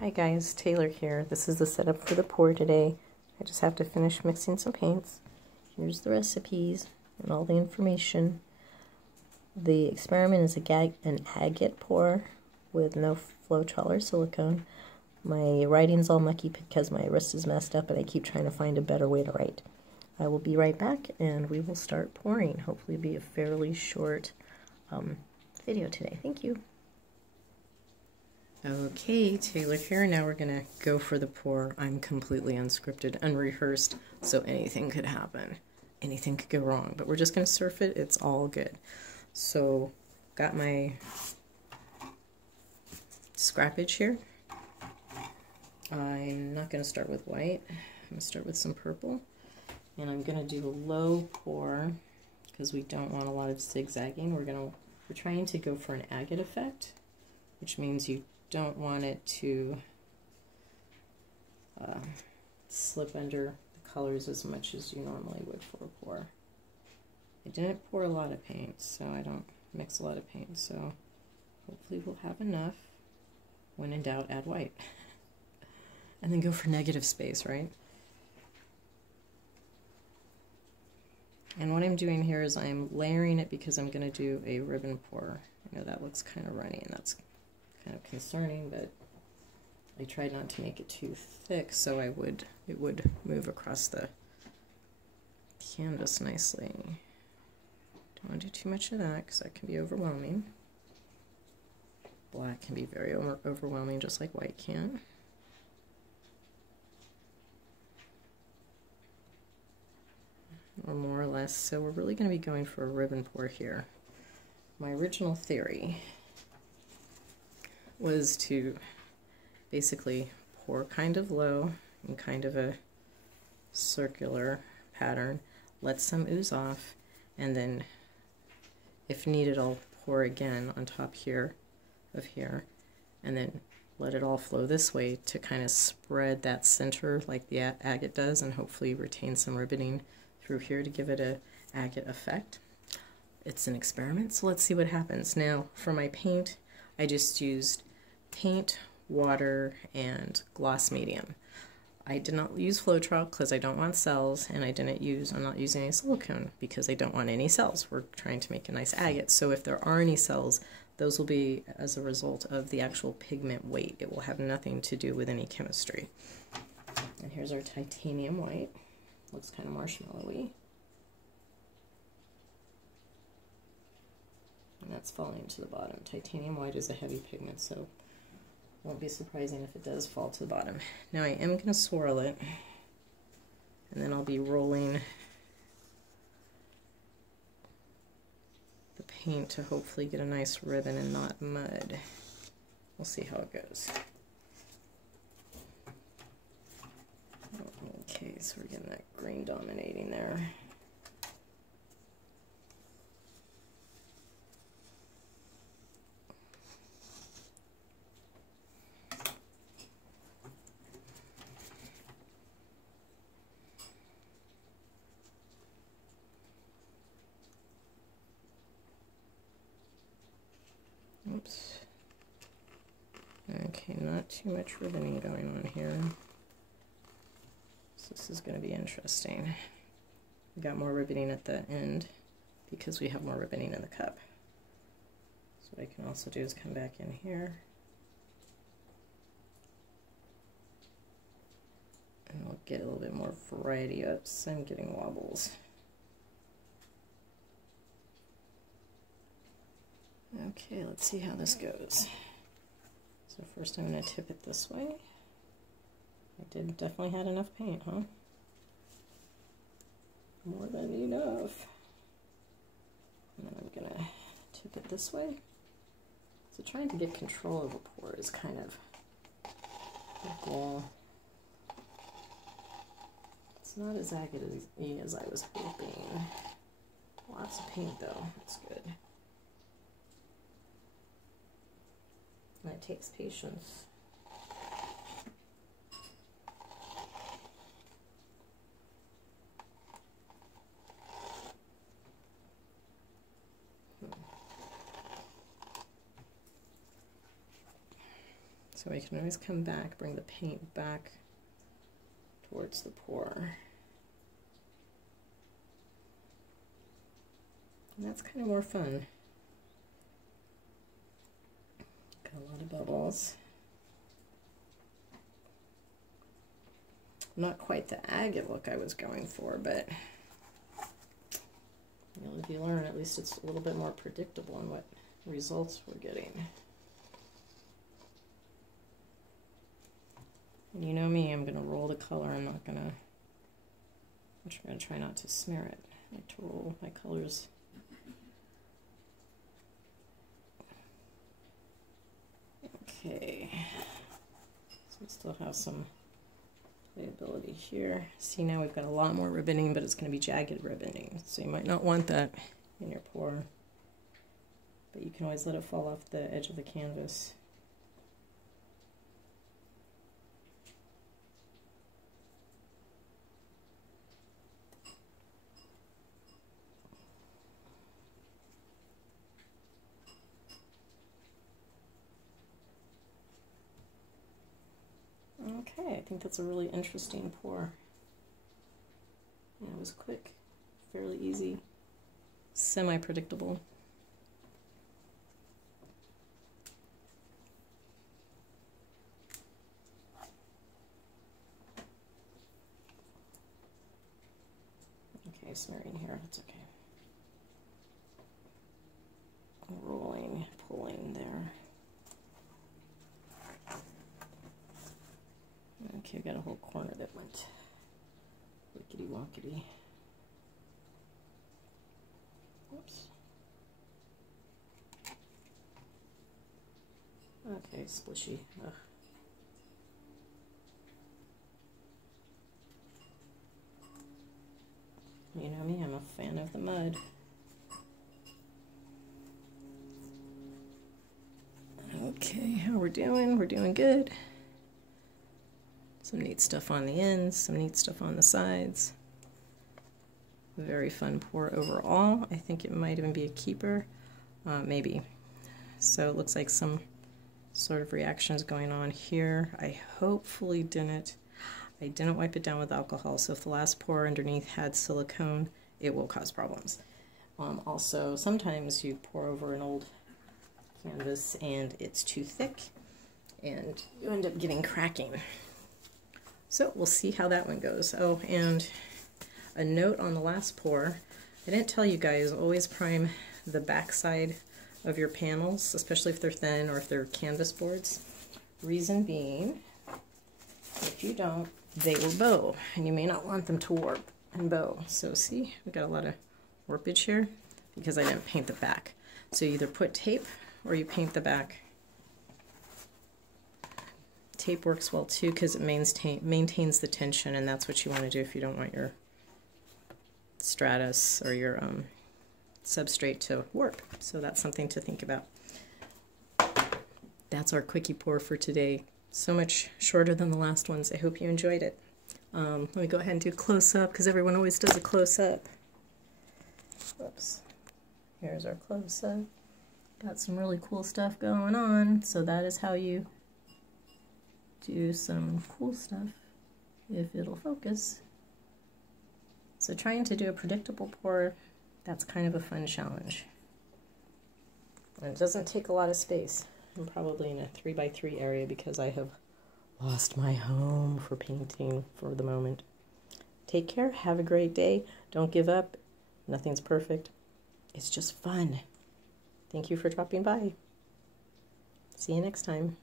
Hi guys, Taylor here. This is the setup for the pour today. I just have to finish mixing some paints. Here's the recipes and all the information. The experiment is an agate pour with no floetrol or silicone. My writing's all mucky because my wrist is messed up and I keep trying to find a better way to write. I will be right back and we will start pouring. Hopefully it'll be a fairly short video today. Thank you. Okay, Taylor here. Now we're going to go for the pour. I'm completely unscripted, unrehearsed, so anything could happen. Anything could go wrong, but we're just going to surf it. It's all good. So, got my scrappage here. I'm not going to start with white. I'm going to start with some purple. And I'm going to do a low pour because we don't want a lot of zigzagging. We're trying to go for an agate effect, which means you don't want it to slip under the colors as much as you normally would for a pour. I didn't pour a lot of paint, so I don't mix a lot of paint, so hopefully we'll have enough. When in doubt, add white. And then go for negative space, right? And what I'm doing here is I'm layering it because I'm going to do a ribbon pour. I know that looks kind of runny and that's kind of concerning, but I tried not to make it too thick so it would move across the canvas nicely. Don't want to do too much of that because that can be overwhelming. Black can be very overwhelming just like white can. Or more or less, so we're really going to be going for a ribbon pour here. My original theory was to basically pour kind of low in kind of a circular pattern, let some ooze off, and then if needed I'll pour again on top here of here, and then let it all flow this way to kind of spread that center like the agate does and hopefully retain some ribboning through here to give it a agate effect. It's an experiment, so let's see what happens. Now for my paint, I just used paint, water, and gloss medium. I did not use floetrol because I don't want cells, and I'm not using any silicone because I don't want any cells. We're trying to make a nice agate, so if there are any cells, those will be as a result of the actual pigment weight. It will have nothing to do with any chemistry. And here's our titanium white. Looks kind of marshmallowy. And that's falling to the bottom. Titanium white is a heavy pigment, so it won't be surprising if it does fall to the bottom. Now I am going to swirl it, and then I'll be rolling the paint to hopefully get a nice ribbon and not mud. We'll see how it goes. Okay, so we're getting that green dominating there. Oops. Okay, not too much ribboning going on here. So this is going to be interesting. We got more ribboning at the end because we have more ribboning in the cup. So what I can also do is come back in here and we'll get a little bit more variety. Oops, I'm getting wobbles. Okay, let's see how this goes. So first I'm going to tip it this way. I definitely had enough paint, huh? More than enough. And then I'm going to tip it this way. So trying to get control of a pour is kind of a goal. It's not as agate-y as I was hoping. Lots of paint though, that's good. And it takes patience. So I can always come back, bring the paint back towards the pour. And that's kind of more fun. Got a lot of bubbles. Not quite the agate look I was going for, but you know, if you learn, at least it's a little bit more predictable in what results we're getting. And you know me, I'm going to roll the color. I'm going to try not to smear it. I like to roll my colors. Okay, so we still have some playability here. See, now we've got a lot more ribboning, but it's going to be jagged ribboning, so you might not want that in your pour, but you can always let it fall off the edge of the canvas. Okay, I think that's a really interesting pour. Yeah, it was quick, fairly easy, semi-predictable. Okay, smearing here, that's okay. Rolling, pulling there. Okay, I got a whole corner that went wickety wonkety. Whoops. Okay, splishy. Ugh. You know me, I'm a fan of the mud. Okay, how we're doing? We're doing good. Some neat stuff on the ends, some neat stuff on the sides. Very fun pour overall. I think it might even be a keeper, maybe. So it looks like some sort of reactions going on here. I hopefully didn't. I didn't wipe it down with alcohol, so if the last pour underneath had silicone, it will cause problems. Also, sometimes you pour over an old canvas and it's too thick, and you end up getting cracking. So we'll see how that one goes. Oh, and a note on the last pour, I didn't tell you guys, always prime the back side of your panels, especially if they're thin or if they're canvas boards. Reason being, if you don't, they will bow, and you may not want them to warp and bow. So see, we got a lot of warpage here because I didn't paint the back. So you either put tape or you paint the back. Tape works well too because it maintains the tension, and that's what you want to do if you don't want your stratus or your substrate to warp. So that's something to think about. That's our quickie pour for today. So much shorter than the last ones. I hope you enjoyed it. Let me go ahead and do close-up because everyone always does a close-up. Whoops. Here's our close-up. Got some really cool stuff going on. So that is how you do some cool stuff, if it'll focus. So trying to do a predictable pour, that's kind of a fun challenge. And it doesn't take a lot of space. I'm probably in a 3x3 area because I have lost my home for painting for the moment. Take care, have a great day, don't give up, nothing's perfect, it's just fun. Thank you for dropping by. See you next time.